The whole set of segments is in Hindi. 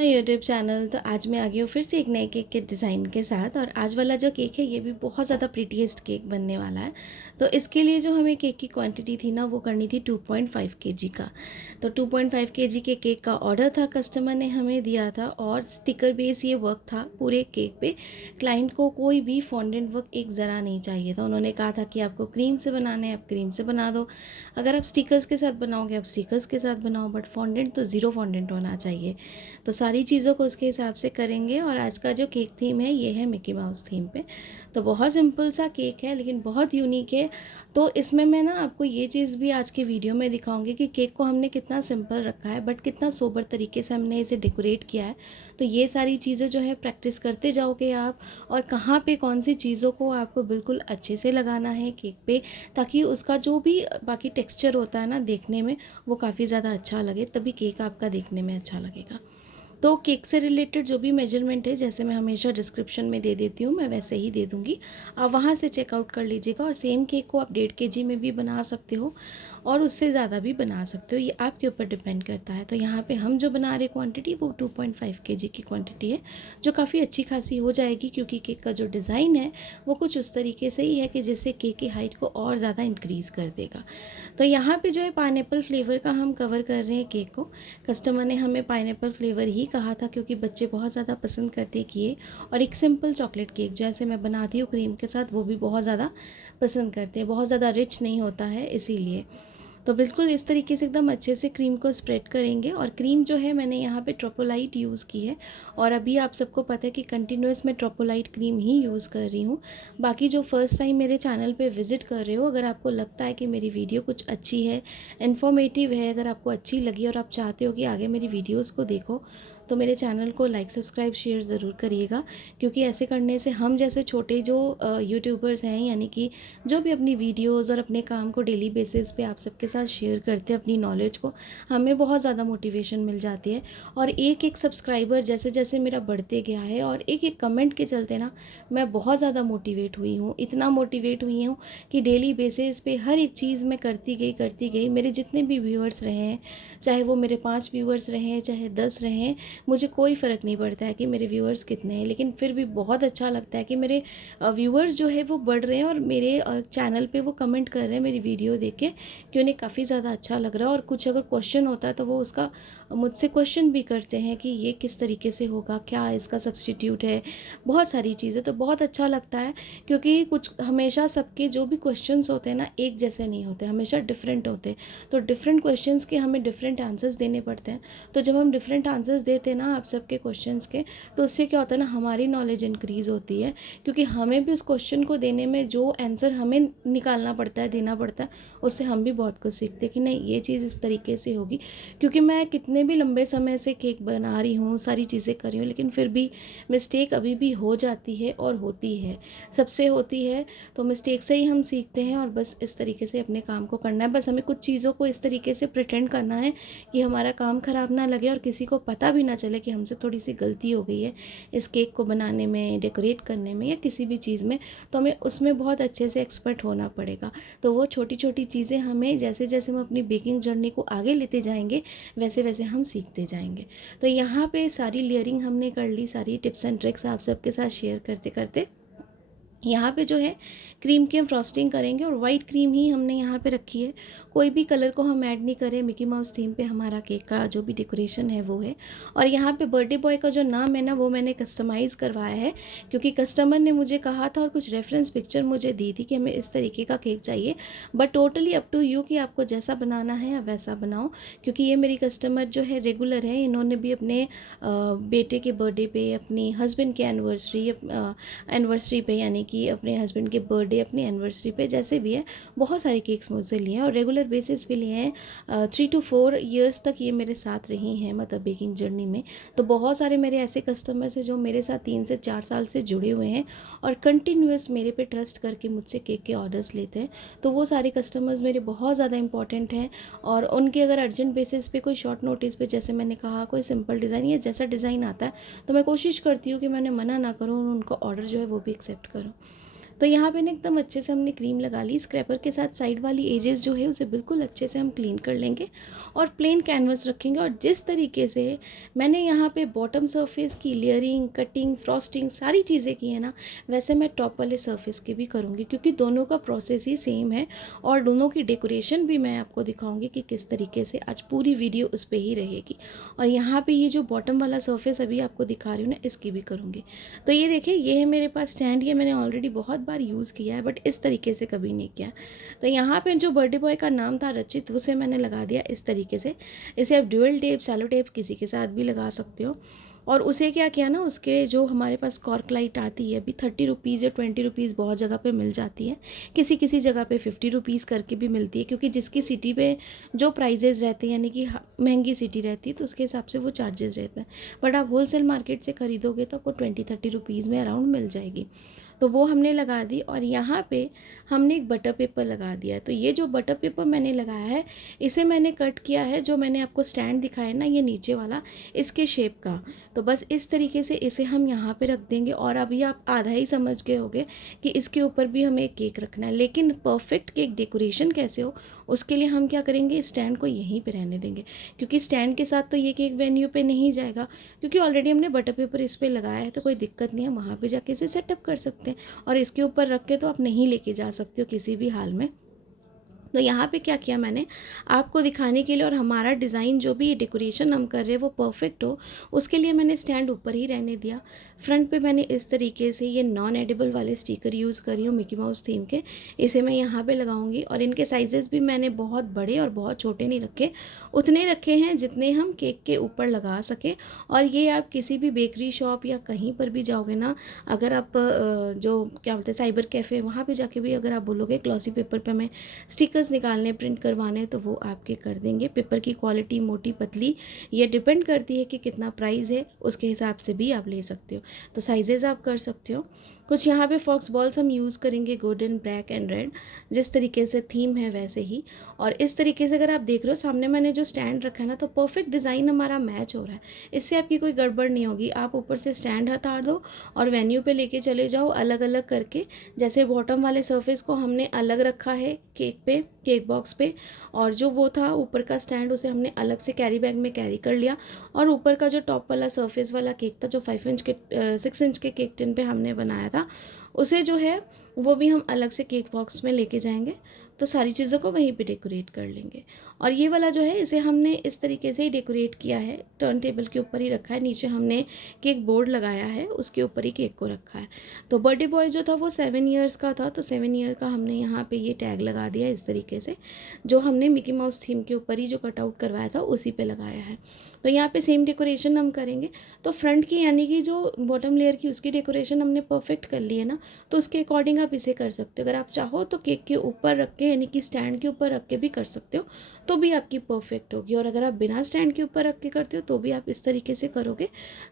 YouTube channel. तो आज मैं आ गई हूँ फिर से एक नए केक के डिज़ाइन के साथ। और आज वाला जो केक है ये भी बहुत ज़्यादा प्रीटीएस्ट केक बनने वाला है। तो इसके लिए जो हमें केक की क्वांटिटी थी ना, वो करनी थी 2.5 केजी का। तो 2.5 केजी के केक का ऑर्डर था, कस्टमर ने हमें दिया था। और स्टिकर बेस ये वर्क था पूरे केक पे। क्लाइंट को कोई भी फॉन्डेंट वर्क एक ज़रा नहीं चाहिए था। उन्होंने कहा था कि आपको क्रीम से बनाने हैं, आप क्रीम से बना दो। अगर आप स्टिकर्स के साथ बनाओगे, आप स्टिकर्स के साथ बनाओ, बट फॉन्डेंट तो ज़ीरो फॉन्डेंट होना चाहिए। तो सारी चीज़ों को उसके हिसाब से करेंगे। और आज का जो केक थीम है ये है मिकी माउस थीम पे। तो बहुत सिंपल सा केक है लेकिन बहुत यूनिक है। तो इसमें मैं ना आपको ये चीज़ भी आज के वीडियो में दिखाऊंगी कि केक को हमने कितना सिंपल रखा है बट कितना सोबर तरीके से हमने इसे डेकोरेट किया है। तो ये सारी चीज़ें जो है प्रैक्टिस करते जाओगे आप, और कहाँ पे कौन सी चीज़ों को आपको बिल्कुल अच्छे से लगाना है केक पे, ताकि उसका जो भी बाकी टेक्सचर होता है ना देखने में, वो काफ़ी ज़्यादा अच्छा लगे, तभी केक आपका देखने में अच्छा लगेगा। तो केक से रिलेटेड जो भी मेजरमेंट है, जैसे मैं हमेशा डिस्क्रिप्शन में दे देती हूँ, मैं वैसे ही दे दूँगी। आप वहाँ से चेकआउट कर लीजिएगा। और सेम केक को आप 1.5 kg में भी बना सकते हो और उससे ज़्यादा भी बना सकते हो, ये आपके ऊपर डिपेंड करता है। तो यहाँ पे हम जो बना रहे क्वांटिटी वो 2.5 kg की क्वांटिटी है, जो काफ़ी अच्छी खासी हो जाएगी, क्योंकि केक का जो डिज़ाइन है वो कुछ उस तरीके से ही है कि जिससे केक की हाइट को और ज़्यादा इंक्रीज़ कर देगा। तो यहाँ पे जो है पाइनएप्पल फ्लेवर का हम कवर कर रहे हैं केक को। कस्टमर ने हमें पाइनएप्पल फ्लेवर ही कहा था, क्योंकि बच्चे बहुत ज़्यादा पसंद करते किए। और एक सिंपल चॉकलेट केक जैसे मैं बनाती हूँ क्रीम के साथ, वो भी बहुत ज़्यादा पसंद करते हैं। बहुत ज़्यादा रिच नहीं होता है इसीलिए। तो बिल्कुल इस तरीके से एकदम अच्छे से क्रीम को स्प्रेड करेंगे। और क्रीम जो है मैंने यहाँ पे ट्रोपोलाइट यूज़ की है। और अभी आप सबको पता है कि कंटिन्यूस मैं ट्रोपोलाइट क्रीम ही यूज़ कर रही हूँ। बाकी जो फर्स्ट टाइम मेरे चैनल पे विज़िट कर रहे हो, अगर आपको लगता है कि मेरी वीडियो कुछ अच्छी है, इन्फॉर्मेटिव है, अगर आपको अच्छी लगी और आप चाहते हो कि आगे मेरी वीडियोज़ को देखो, तो मेरे चैनल को लाइक सब्सक्राइब शेयर ज़रूर करिएगा। क्योंकि ऐसे करने से हम जैसे छोटे जो यूट्यूबर्स हैं, यानी कि जो भी अपनी वीडियोस और अपने काम को डेली बेसिस पे आप सबके साथ शेयर करते हैं अपनी नॉलेज को, हमें बहुत ज़्यादा मोटिवेशन मिल जाती है। और एक एक सब्सक्राइबर जैसे जैसे मेरा बढ़ते गया है, और एक एक कमेंट के चलते ना मैं बहुत ज़्यादा मोटिवेट हुई हूँ। इतना मोटिवेट हुई हूँ कि डेली बेसिस पे हर एक चीज़ मैं करती गई। मेरे जितने भी व्यूअर्स रहे हैं, चाहे वो मेरे 5 व्यूअर्स रहे हैं, चाहे 10 रहे हैं, मुझे कोई फ़र्क नहीं पड़ता है कि मेरे व्यूअर्स कितने हैं। लेकिन फिर भी बहुत अच्छा लगता है कि मेरे व्यूअर्स जो है वो बढ़ रहे हैं, और मेरे चैनल पे वो कमेंट कर रहे हैं मेरी वीडियो देख के कि उन्हें काफ़ी ज़्यादा अच्छा लग रहा है। और कुछ अगर क्वेश्चन होता है तो वो उसका मुझसे क्वेश्चन भी करते हैं कि ये किस तरीके से होगा, क्या इसका सब्स्टिट्यूट है, बहुत सारी चीज़ें। तो बहुत अच्छा लगता है, क्योंकि कुछ हमेशा सबके जो भी क्वेश्चंस होते हैं ना एक जैसे नहीं होते, हमेशा डिफरेंट होते हैं। तो डिफरेंट क्वेश्चंस के हमें डिफरेंट आंसर्स देने पड़ते हैं। तो जब हम डिफरेंट आंसर्स देते हैं ना आप सबके क्वेश्चंस के, तो उससे क्या होता है ना, हमारी नॉलेज इंक्रीज़ होती है। क्योंकि हमें भी उस क्वेश्चन को देने में जो आंसर हमें निकालना पड़ता है, देना पड़ता है, उससे हम भी बहुत कुछ सीखते हैं कि नहीं ये चीज़ इस तरीके से होगी। क्योंकि मैं कितने भी लंबे समय से केक बना रही हूँ, सारी चीज़ें कर रही हूँ, लेकिन फिर भी मिस्टेक अभी भी हो जाती है, और होती है, सबसे होती है। तो मिस्टेक से ही हम सीखते हैं, और बस इस तरीके से अपने काम को करना है। बस हमें कुछ चीज़ों को इस तरीके से प्रिटेंड करना है कि हमारा काम ख़राब ना लगे और किसी को पता भी ना चले कि हमसे थोड़ी सी गलती हो गई है इस केक को बनाने में, डेकोरेट करने में, या किसी भी चीज़ में। तो हमें उसमें बहुत अच्छे से एक्सपर्ट होना पड़ेगा। तो वो छोटी छोटी चीज़ें हमें जैसे जैसे हम अपनी बेकिंग जर्नी को आगे लेते जाएंगे, वैसे वैसे हम सीखते जाएंगे। तो यहाँ पे सारी लेयरिंग हमने कर ली, सारी टिप्स एंड ट्रिक्स आप सबके साथ शेयर करते करते यहाँ पे जो है क्रीम की हम फ्रॉस्टिंग करेंगे। और वाइट क्रीम ही हमने यहाँ पे रखी है, कोई भी कलर को हम ऐड नहीं करें। मिकी माउस थीम पे हमारा केक का जो भी डेकोरेशन है वो है। और यहाँ पे बर्थडे बॉय का जो नाम है ना, वो मैंने कस्टमाइज़ करवाया है, क्योंकि कस्टमर ने मुझे कहा था और कुछ रेफरेंस पिक्चर मुझे दी थी कि हमें इस तरीके का केक चाहिए। But totally up to you कि आपको जैसा बनाना है आप वैसा बनाओ। क्योंकि ये मेरी कस्टमर जो है रेगुलर है, इन्होंने भी अपने बेटे के बर्थडे पे, अपनी हस्बैंड के एनिवर्सरी पे, यानी कि अपने हस्बैंड के बर्थडे, अपनी एनिवर्सरी पे, जैसे भी है, बहुत सारे केक्स मुझसे लिए हैं, और रेगुलर बेसिस पे लिए हैं। 3 to 4 ईयर्स तक ये मेरे साथ रही हैं, मतलब बेकिंग जर्नी में। तो बहुत सारे मेरे ऐसे कस्टमर्स हैं जो मेरे साथ 3 से 4 साल से जुड़े हुए हैं, और कंटिन्यूस मेरे पे ट्रस्ट करके मुझसे केक के ऑर्डर्स लेते हैं। तो वो सारे कस्टमर्स मेरे बहुत ज़्यादा इंपॉर्टेंट हैं। और उनके अगर अर्जेंट बेसिस पे, कोई शॉर्ट नोटिस पे, जैसे मैंने कहा, कोई सिंपल डिज़ाइन या जैसा डिज़ाइन आता है, तो मैं कोशिश करती हूँ कि मैं उन्हें मना ना करूँ, उनका ऑर्डर जो है वो भी एक्सेप्ट करूँ। तो यहाँ पे ना एकदम अच्छे से हमने क्रीम लगा ली। स्क्रैपर के साथ साइड वाली एजेस जो है उसे बिल्कुल अच्छे से हम क्लीन कर लेंगे और प्लेन कैनवस रखेंगे। और जिस तरीके से मैंने यहाँ पे बॉटम सरफेस की लेयरिंग, कटिंग, फ्रॉस्टिंग सारी चीज़ें की है ना, वैसे मैं टॉप वाले सरफेस की भी करूँगी, क्योंकि दोनों का प्रोसेस ही सेम है और दोनों की डेकोरेशन भी मैं आपको दिखाऊंगी कि किस तरीके से। आज पूरी वीडियो उस पर ही रहेगी। और यहाँ पे ये जो बॉटम वाला सरफेस अभी आपको दिखा रही हूँ ना, इसकी भी करूँगी। तो ये देखिए, ये है मेरे पास स्टैंड। ये मैंने ऑलरेडी बहुत बार यूज़ किया है, बट इस तरीके से कभी नहीं किया। तो यहाँ पे जो बर्थडे बॉय का नाम था रचित, उसे मैंने लगा दिया इस तरीके से। इसे आप ड्यूअल टेप, सैलो टेप किसी के साथ भी लगा सकते हो। और उसे क्या किया ना, उसके जो हमारे पास कॉर्क लाइट आती है अभी 30 रुपीज़ या 20 रुपीज़ बहुत जगह पे मिल जाती है, किसी किसी जगह पे 50 रुपीज़ करके भी मिलती है, क्योंकि जिसकी सिटी पे जो प्राइजेज़ रहते हैं, यानी कि महंगी सिटी रहती है तो उसके हिसाब से वो चार्जेस रहते हैं। बट आप होलसेल मार्केट से ख़रीदोगे तो आपको 20-30 रुपीज़ में अराउंड मिल जाएगी। तो वो हमने लगा दी। और यहाँ पे हमने एक बटर पेपर लगा दिया है। तो ये जो बटर पेपर मैंने लगाया है, इसे मैंने कट किया है, जो मैंने आपको स्टैंड दिखाया ना ये नीचे वाला, इसके शेप का। तो बस इस तरीके से इसे हम यहाँ पे रख देंगे। और अभी आप आधा ही समझ गए होंगे कि इसके ऊपर भी हमें एक केक रखना है। लेकिन परफेक्ट केक डेकोरेशन कैसे हो, उसके लिए हम क्या करेंगे, स्टैंड को यहीं पे रहने देंगे, क्योंकि स्टैंड के साथ तो ये केक वेन्यू पे नहीं जाएगा, क्योंकि ऑलरेडी हमने बटर पेपर इस पर लगाया है। तो कोई दिक्कत नहीं है, वहाँ पे जाके इसे सेटअप कर सकते हैं। और इसके ऊपर रख के तो आप नहीं लेके जा सकते हो किसी भी हाल में। तो यहाँ पे क्या किया मैंने आपको दिखाने के लिए, और हमारा डिज़ाइन जो भी डेकोरेशन हम कर रहे हैं वो परफेक्ट हो, उसके लिए मैंने स्टैंड ऊपर ही रहने दिया। फ्रंट पे मैंने इस तरीके से ये नॉन एडिबल वाले स्टिकर यूज़ करी हूँ मिकी माउस थीम के, इसे मैं यहाँ पे लगाऊंगी। और इनके साइजेस भी मैंने बहुत बड़े और बहुत छोटे नहीं रखे, उतने रखे हैं जितने हम केक के ऊपर लगा सकें। और ये आप किसी भी बेकरी शॉप या कहीं पर भी जाओगे ना, अगर आप जो क्या बोलते हैं साइबर कैफ़े, वहाँ पर जाके भी अगर आप बोलोगे ग्लॉसी पेपर पर मैं स्टिकर्स निकालने, प्रिंट करवाने, तो वो आपके कर देंगे। पेपर की क्वालिटी मोटी पतली ये डिपेंड करती है कि कितना प्राइस है, उसके हिसाब से भी आप ले सकते हो। तो साइजेस आप कर सकते हो। कुछ यहाँ पे फॉक्स बॉल्स हम यूज़ करेंगे, गोल्डन, ब्लैक एंड रेड, जिस तरीके से थीम है वैसे ही। और इस तरीके से अगर आप देख रहे हो सामने मैंने जो स्टैंड रखा है ना, तो परफेक्ट डिज़ाइन हमारा मैच हो रहा है, इससे आपकी कोई गड़बड़ नहीं होगी। आप ऊपर से स्टैंड हटा दो और वेन्यू पे लेके चले जाओ अलग अलग करके। जैसे बॉटम वाले सरफेस को हमने अलग रखा है केक पे, केक बॉक्स पे, और जो वो था ऊपर का स्टैंड उसे हमने अलग से कैरी बैग में कैरी कर लिया। और ऊपर का जो टॉप वाला सरफेस वाला केक था, जो 6 इंच के केक टिन पे हमने बनाया था, उसे जो है वो भी हम अलग से केक बॉक्स में लेके जाएंगे। तो सारी चीज़ों को वहीं पे डेकोरेट कर लेंगे। और ये वाला जो है इसे हमने इस तरीके से ही डेकोरेट किया है, टर्न टेबल के ऊपर ही रखा है, नीचे हमने केक बोर्ड लगाया है, उसके ऊपर ही केक को रखा है। तो बर्थडे बॉय जो था वो 7 ईयर्स का था, तो 7 ईयर का हमने यहाँ पे ये टैग लगा दिया इस तरीके से, जो हमने मिकी माउस थीम के ऊपर ही जो कटआउट करवाया था उसी पे लगाया है। तो यहाँ पे सेम डेकोरेशन हम करेंगे। तो फ्रंट की यानी कि जो बॉटम लेयर की उसकी डेकोरेशन हमने परफेक्ट कर ली है ना, तो उसके अकॉर्डिंग आप इसे कर सकते हो। अगर आप चाहो तो केक के ऊपर रख के, यानी कि स्टैंड के ऊपर रख के भी कर सकते हो, तो भी आपकी परफेक्ट होगी। और अगर आप बिना स्टैंड के ऊपर रख के करते हो तो भी आप इस तरीके से करोगे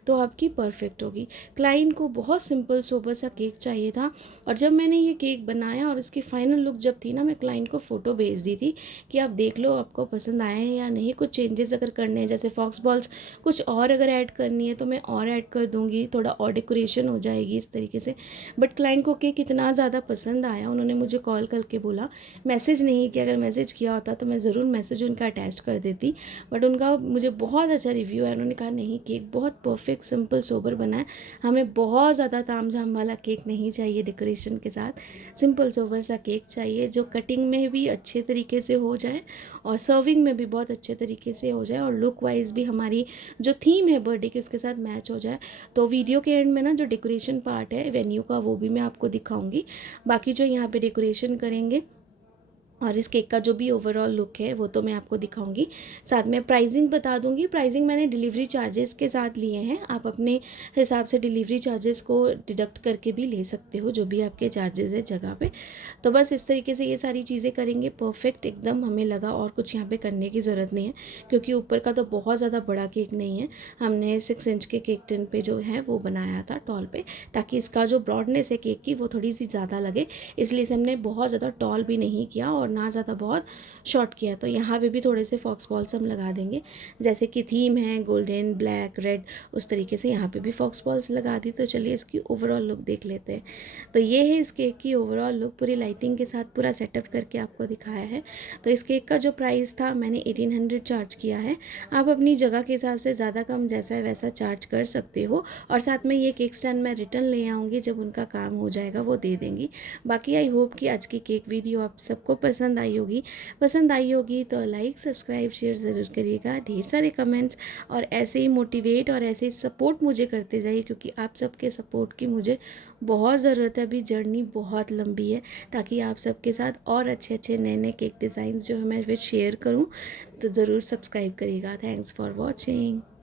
तो आपकी परफेक्ट होगी। क्लाइंट को बहुत सिंपल सोबर सा केक चाहिए था, और जब मैंने ये केक बनाया और इसकी फाइनल लुक जब थी ना, मैं क्लाइंट को फ़ोटो भेज दी थी कि आप देख लो आपको पसंद आए हैं या नहीं। कुछ चेंजेस अगर करने हैं, जैसे फॉक्स बॉल्स कुछ और अगर ऐड करनी है तो मैं और ऐड कर दूँगी, थोड़ा और डेकोरेशन हो जाएगी इस तरीके से। बट क्लाइंट को केक इतना ज़्यादा पसंद आया, उन्होंने मुझे कॉल करके बोला, मैसेज नहीं किया, अगर मैसेज किया होता तो मैं ज़रूर मैसेज उनका अटैच कर देती। बट उनका मुझे बहुत अच्छा रिव्यू है, उन्होंने कहा नहीं केक बहुत परफेक्ट सिंपल सोबर बना है, हमें बहुत ज़्यादा ताम झाम वाला केक नहीं चाहिए डेकोरेशन के साथ, सिंपल सोबर सा केक चाहिए जो कटिंग में भी अच्छे तरीके से हो जाए और सर्विंग में भी बहुत अच्छे तरीके से हो जाए, और लुक वाइज भी हमारी जो थीम है बर्थडे की उसके साथ मैच हो जाए। तो वीडियो के एंड में ना जो डेकोरेशन पार्ट है वेन्यू का वो भी मैं आपको दिखाऊंगी, बाकी जो यहाँ पे डेकोरेशन करेंगे और इस केक का जो भी ओवरऑल लुक है वो तो मैं आपको दिखाऊंगी। साथ में प्राइसिंग बता दूंगी। प्राइसिंग मैंने डिलीवरी चार्जेस के साथ लिए हैं, आप अपने हिसाब से डिलीवरी चार्जेस को डिडक्ट करके भी ले सकते हो, जो भी आपके चार्जेस है जगह पे। तो बस इस तरीके से ये सारी चीज़ें करेंगे परफेक्ट एकदम हमें लगा, और कुछ यहाँ पे करने की ज़रूरत नहीं है, क्योंकि ऊपर का तो बहुत ज़्यादा बड़ा केक नहीं है, हमने 6 इंच के केक टिन पे जो है वो बनाया था टॉल पे, ताकि इसका जो ब्रॉडनेस है केक की वो थोड़ी सी ज़्यादा लगे, इसलिए से हमने बहुत ज़्यादा टॉल भी नहीं किया और और ना ज़्यादा बहुत शॉर्ट किया है। तो यहाँ पे भी थोड़े से फॉक्स बॉल्स हम लगा देंगे, जैसे कि थीम है गोल्डन ब्लैक रेड, उस तरीके से यहाँ पे भी फॉक्स बॉल्स लगा दी। तो चलिए इसकी ओवरऑल लुक देख लेते हैं। तो ये है इस केक की ओवरऑल लुक, पूरी लाइटिंग के साथ पूरा सेटअप करके आपको दिखाया है। तो इस केक का जो प्राइस था मैंने 1800 चार्ज किया है। आप अपनी जगह के हिसाब से ज़्यादा कम जैसा है वैसा चार्ज कर सकते हो। और साथ में ये केक स्टैंड मैं रिटर्न ले आऊँगी, जब उनका काम हो जाएगा वो दे देंगी। बाकी आई होप कि आज की केक वीडियो आप सबको पसंद आई होगी। पसंद आई होगी तो लाइक सब्सक्राइब शेयर ज़रूर करिएगा, ढेर सारे कमेंट्स और ऐसे ही मोटिवेट और ऐसे ही सपोर्ट मुझे करते जाइए, क्योंकि आप सबके सपोर्ट की मुझे बहुत ज़रूरत है। अभी जर्नी बहुत लंबी है, ताकि आप सबके साथ और अच्छे अच्छे नए नए केक डिज़ाइंस जो है मैं वे शेयर करूं। तो ज़रूर सब्सक्राइब करिएगा। Thanks for watching.